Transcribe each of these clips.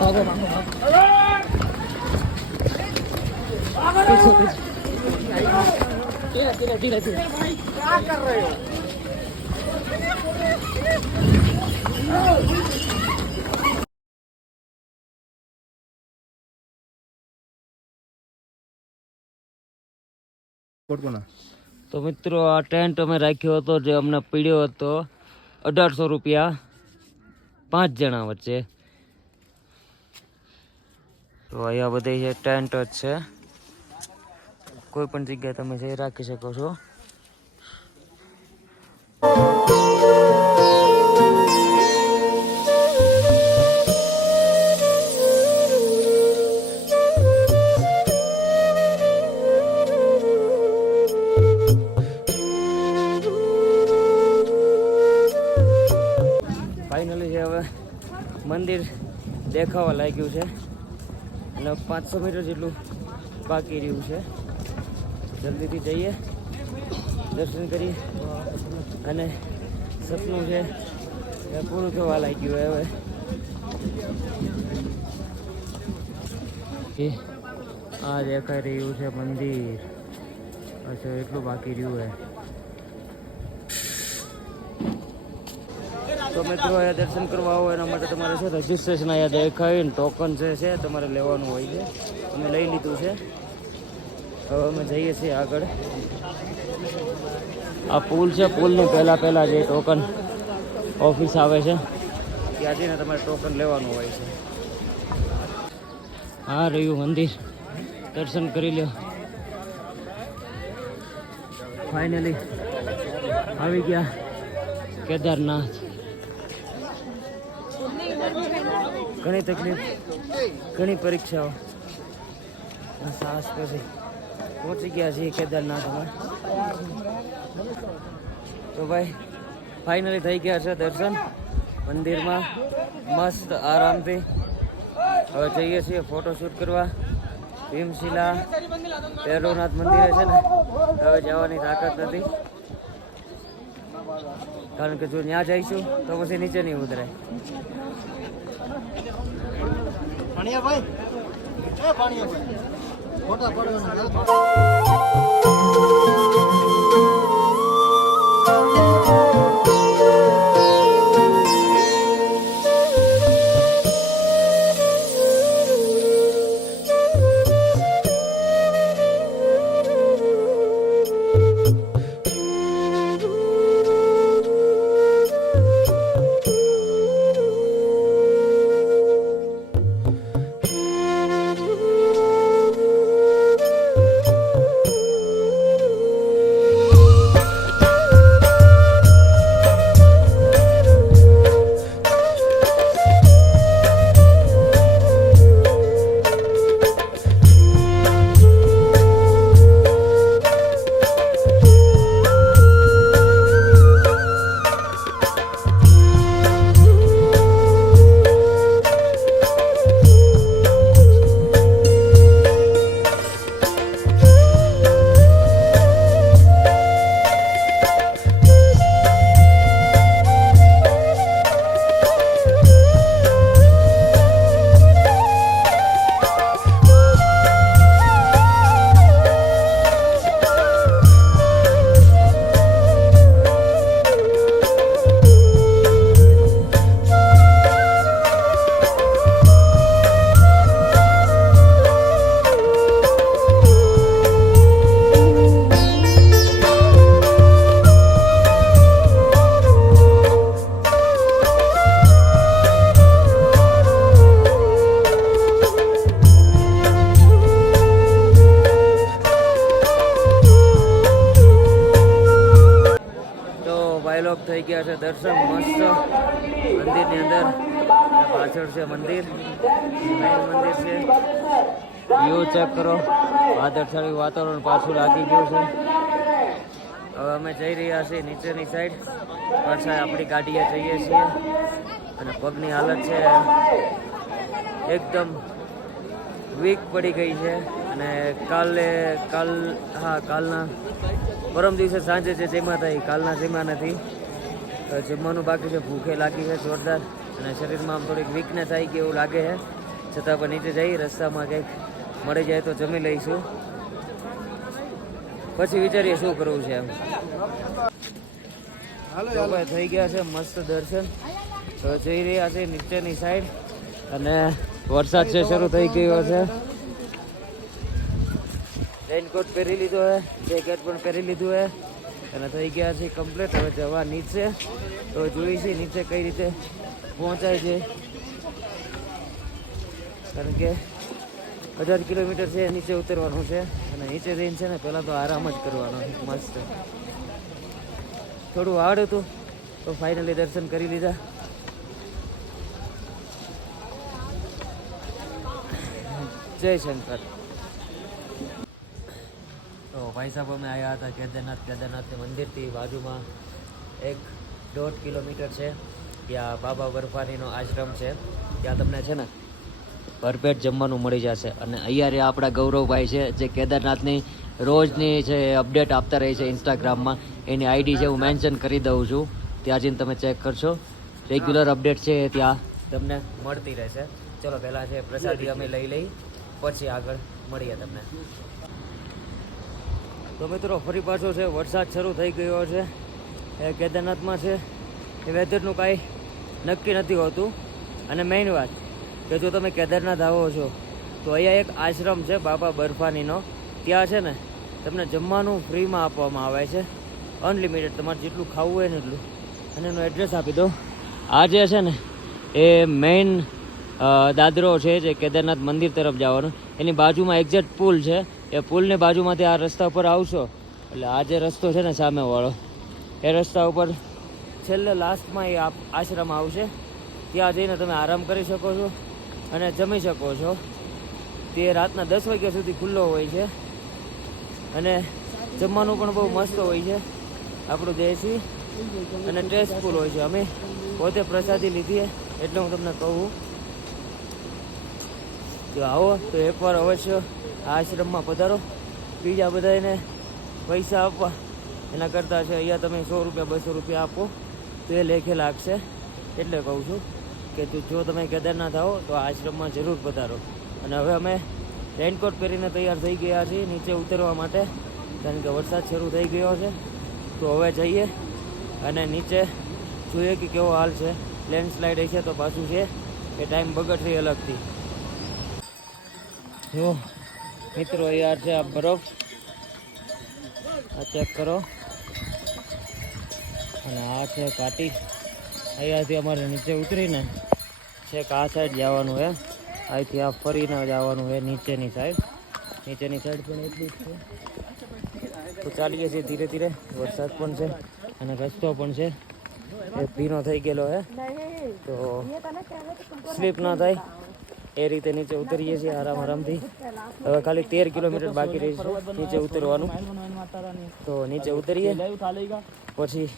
भागो भागो धीरे धीरे धीरे धीरे क्या कर रहे हो? તો મિત્રો આ ટેન્ટ અમે રાખ્યો હતો જે અમને પીડ્યો હતો 1800 રૂપિયા 5 જણા વચ્ચે. તો અહીંયા બધે છે ટેન્ટ જ છે, કોઈ પણ જગ્યાએ તમે જઈ રાખી શકો છો. ફાઇનલી છે હવે મંદિર દેખાવા લાગ્યું છે અને 500 મીટર જેટલું બાકી રહ્યું છે. જલ્દીથી જઈએ, દર્શન કરીએ અને સપનું છે એ પૂરું થવા લાગ્યું હવે. આ દેખાઈ રહ્યું છે મંદિર. અચ્છા, એટલું બાકી રહ્યું છે. તો મિત્રો અહીંયા દર્શન કરવા આવો એના માટે તમારે છે રજીસ્ટ્રેશન અહીંયા દેખાય, ટોકન છે તમારે લેવાનું હોય છે. અમે લઈ લીધું છે. હવે અમે જઈએ છીએ આગળ. આ પુલ છે, પુલની પહેલાં જે ટોકન ઓફિસ આવે છે ત્યાં જઈને તમારે ટોકન લેવાનું હોય છે. આ રહ્યું મંદિર, દર્શન કરી લો. ફાઇનલી આવી ગયા કેદારનાથ. ઘણી તકલીફ, ઘણી પરીક્ષાઓ સાહસ પછી પહોંચી ગયા છીએ કેદારનાથમાં. તો ભાઈ ફાઇનલી થઈ ગયા છે દર્શન મંદિરમાં મસ્ત આરામથી. હવે જઈએ છીએ ફોટોશૂટ કરવા. ભીમશિલા ભૈરવનાથ મંદિરે છે ને હવે જવાની તાકાત નથી, કારણ કે જો ત્યાં જઈશું તો પછી નીચે નહીં ઉતરાય. પાણીયાભાઈ ફોટા થઈ ગયા છે દર્શન મસ્ત મંદિરની અંદર. પાછળ છે મંદિર, મંદિર છે. વ્યૂ ચેક કરો, વાદળછાયું વાતાવરણ પાછું લાગી ગયું છે. હવે અમે જઈ રહ્યા છીએ નીચેની સાઈડ. પાછા આપણી ગાડીએ જઈએ છીએ અને પગની હાલત છે એકદમ વીક પડી ગઈ છે. અને કાલના પરમ દિવસે સાંજે જે જમ્યા હતા એ કાલના જમ્યા નથી. જમવાનું બાકી છે, ભૂખે લાગી છે જોરદાર અને શરીરમાં આમ થોડીક વીકનેસ આવી ગઈ એવું લાગે છે. છતાં પણ નીચે જઈ રસ્તામાં કંઈક મળી જાય તો જમી લઈશું, પછી વિચારીએ શું કરવું છે એમ. તો ભાઈ થઈ ગયા છે મસ્ત દર્શન. તો જઈ રહ્યા છે નીચેની સાઈડ અને વરસાદ છે શરૂ થઈ ગયો છે. રેઇનકોટ પહેરી લીધો હે, જેકેટ પણ પહેરી લીધું હે અને થઈ ગયા છે કમ્પ્લીટ. હવે જવા નીચે, તો જોઈ છે નીચે કઈ રીતે પહોંચાય છે, કારણ કે 18 કિલોમીટર છે નીચે ઉતરવાનું છે અને નીચે જઈને છે ને પહેલાં તો આરામ જ કરવાનો મસ્ત. થોડું હાર્ડ હતું તો ફાઇનલી દર્શન કરી લીધા. જય શંકર. તો ભાઈ સાહેબ અમે આવ્યા હતા કેદારનાથ મંદિરથી બાજુમાં 1.5 કિલોમીટર છે, ત્યાં બાબા બર્ફાનીનો આશ્રમ છે. ત્યાં તમને છે ને ભરપેટ જમવાનું મળી જશે. અને અહીંયા રે આપણા ગૌરવભાઈ છે જે કેદારનાથની રોજની છે અપડેટ આપતા રહે છે ઇન્સ્ટાગ્રામમાં. એની આઈડી છે હું મેન્શન કરી દઉં છું, ત્યાં જઈને તમે ચેક કરશો. રેગ્યુલર અપડેટ છે ત્યાં તમને મળતી રહેશે. ચલો પહેલાં છે પ્રસાદી અમે લઈ પછી આગળ મળીએ તમને. તો મિત્રો ફરી પાછો છે વરસાદ શરૂ થઈ ગયો છે. એ કેદારનાથમાં છે એ વેધરનું કાંઈ નક્કી નથી હોતું. અને મેઇન વાત કે જો તમે કેદારનાથ આવો છો તો અહીંયા એક આશ્રમ છે બાબા બર્ફાનીનો. ત્યાં છે ને તમને જમવાનું ફ્રીમાં આપવામાં આવે છે, અનલિમિટેડ, તમારે જેટલું ખાવું હોય ને એટલું. અને એનું એડ્રેસ આપી દો. આ જે છે ને એ મેઇન દાદરો છે જે કેદારનાથ મંદિર તરફ જવાનો, એની બાજુમાં એક્ઝેક્ટ પુલ છે. એ પુલની બાજુમાંથી આ રસ્તા ઉપર આવશો એટલે આ જે રસ્તો છે ને સામેવાળો, એ રસ્તા ઉપર છેલ્લે લાસ્ટમાં એ આશ્રમ આવશે. ત્યાં જઈને તમે આરામ કરી શકો છો અને જમી શકો છો. તે રાતના 10 વાગ્યા સુધી ખુલ્લો હોય છે અને જમવાનું પણ બહુ મસ્ત હોય છે, આપણું દેશી અને ટેસ્ટફુલ હોય છે. અમે પોતે પ્રસાદી લીધી એટલે હું તમને કહું, જો આવો તો એકવાર અવશ્ય આ આશ્રમમાં પધારો. બીજા બધાને પૈસા આપવા એના કરતાં છે અહીંયા તમે 100 રૂપિયા 200 રૂપિયા આપો તો એ લેખે લાગશે. એટલે કહું છું કે જો તમે કેદારનાથ આવો તો આ આશ્રમમાં જરૂર પધારો. અને હવે અમે રેઇનકોટ પહેરીને તૈયાર થઈ ગયા છીએ નીચે ઉતરવા માટે, કારણ કે વરસાદ શરૂ થઈ ગયો છે. તો હવે જઈએ અને નીચે જોઈએ કે કેવો હાલ છે. લેન્ડસ્લાઇડ છે તો પાછું છે એ ટાઈમ બગડશે અલગથી. જો મિત્રો યાર છે આ બરફ, આ ચેક કરો. અને આ છે કાટી. અહીંયાથી અમારે નીચે ઉતરીને છેક આ સાઈડ જવાનું છે. અહીંથી આ ફરીને જવાનું છે નીચેની સાઈડ. નીચેની સાઈડ પણ એટલી જ છે. તો ચાલીએ છીએ ધીરે ધીરે. વરસાદ પણ છે અને રસ્તો પણ છે એ ભીનો થઈ ગયેલો છે, તો સ્લીપ ના થાય એ રીતે નીચે ઉતરીએ છીએ આરામથી. હવે ખાલી 13 કિલોમીટર બાકી રહી છે નીચે ઉતરવાનું. તો નીચે ઉતરીએ પછી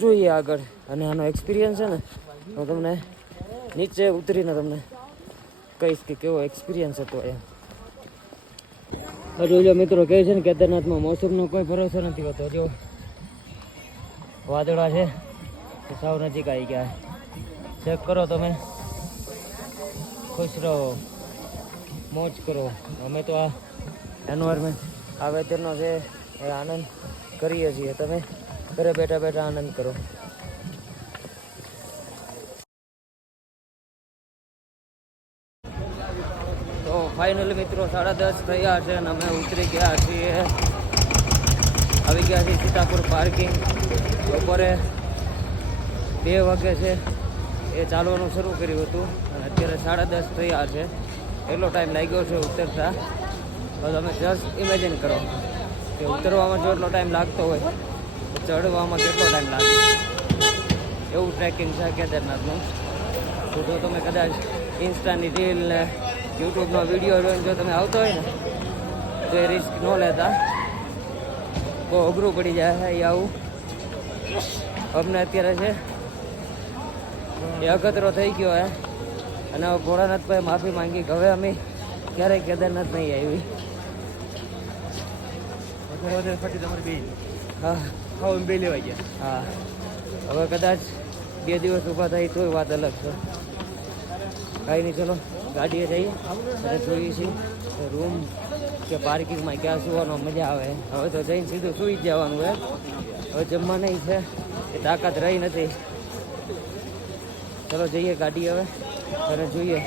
જોઈએ આગળ. અને આનો એક્સપિરિયન્સ છે ને હું તમને નીચે ઉતરીને તમને કહીશ કે કેવો એક્સપિરિયન્સ હતો એમ. જોઈ લો મિત્રો, કહે છે ને કેદારનાથમાં મોસમનો કોઈ ભરોસો નથી હોતો. જો વાદળા છે સાવ નજીક આવી ગયા. ચેક કરો તમે, ખુશ રહો, મોજ કરો. અમે તો આ એન્વાયરમેન્ટ, આ વેધરનો છે એ આનંદ કરીએ છીએ. તમે ઘરે બેઠા બેઠા આનંદ કરો. તો ફાઇનલી મિત્રો 10:30 થયા છે અને અમે ઉતરી ગયા છીએ. આવી ગયા છીએ સીતાપુર પાર્કિંગ. બપોરે 2 વાગે છે એ ચાલવાનું શરૂ કર્યું હતું અને અત્યારે 10:30 થયા છે. એટલો ટાઈમ લાગ્યો છે ઉતરતા. તો તમે જસ્ટ ઇમેજિન કરો કે ઉતરવામાં જો એટલો ટાઈમ લાગતો હોય તો ચડવામાં કેટલો ટાઈમ લાગે. એવું ટ્રેકિંગ છે કેદારનાથનું. તો જો તમે કદાચ ઇન્સ્ટાની રીલ ને યુટ્યુબનો વિડીયો જોઈને જો તમે આવતો હોય ને તો એ રિસ્ક ન લેતા, બહુ અઘરું પડી જાય એ આવું. અમને અત્યારે છે એ અખતરો થઈ ગયો હે અને હવે ભોળાનાથભાઈ માફી માંગી કે હવે અમે ક્યારેય કેદારનાથ નહીં આવી. હા બે લેવાઈ ગયા. હા, હવે કદાચ 2 દિવસ ઊભા થાય તોય વાત અલગ છે. કાંઈ નહીં, ચલો ગાડીએ જઈએ અને જોઈએ છીએ રૂમ કે પાર્કિંગમાં ક્યાં સુવાનો મજા આવે. હવે તો જઈને સીધું સૂઈ જ જવાનું હોય. હવે જમવા નહીં છે એ તાકાત રહી નથી. ચલો જઈએ ગાડી હવે અને જોઈએ.